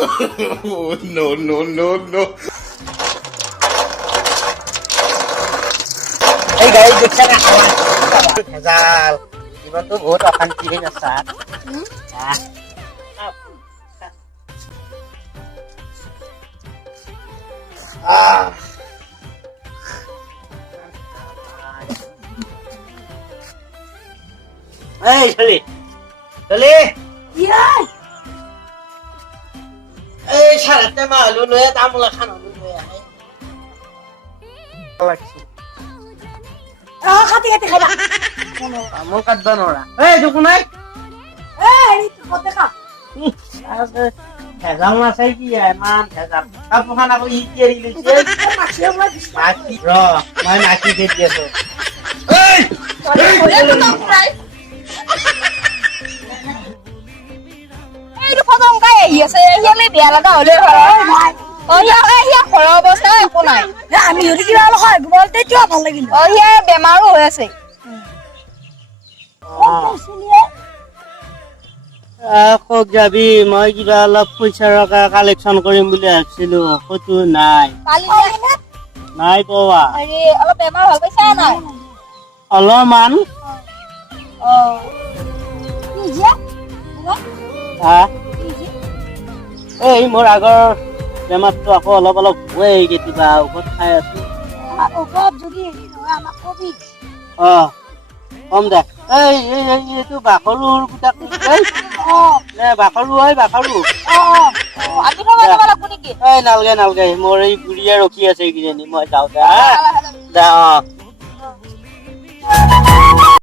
No, no, no, no. এই গাড়ি দেখছে না আমার ভেজাল এবার তো বহুত অশান্তি হয়ে যাচ্ছে এই চলি চলি এই সারাতে মালু লয়ে তামুলা খানো লয়ে আয় লাগছে খাতে খাতে খাইবা আমল কাটবা নরা এই দেখো নাই এই কত দেখা ভেজাল না চাই কি মান ভেজাল কাপখান আকৌ ই কেৰি লৈছে মাছি ৰ মই নাকি দি আছো এইটো খতম গাই আহি আছে ইয়ালে বেয়া লগা হলে ঘৰৰ অৱস্থা একো নাই আমি যদি কিবা অলপ হয় বলতে কিয় ভাল লাগিল বেমাৰো হৈ আছে ক'ত যাবি মই কিবা অলপ পইচাৰ কালেকশ্যন কৰিম বুলি ভাবিছিলো ক'তো নাই নাই পোৱা অলপ বেমাৰ হৈ গৈছে নাই অলপমান এই মোৰ আগৰ বেমাৰটো আকৌ অলপ অলপ হয় কেতিয়াবা ঔষধ খাই আছো কম দে এইটো বাখৰুৰ গোটাক বাখৰু হয় বাখৰু এই নালগে নালগে মোৰ এই বুঢ়ীয়ে ৰখি আছে এইকেইজনী মই যাওঁ দে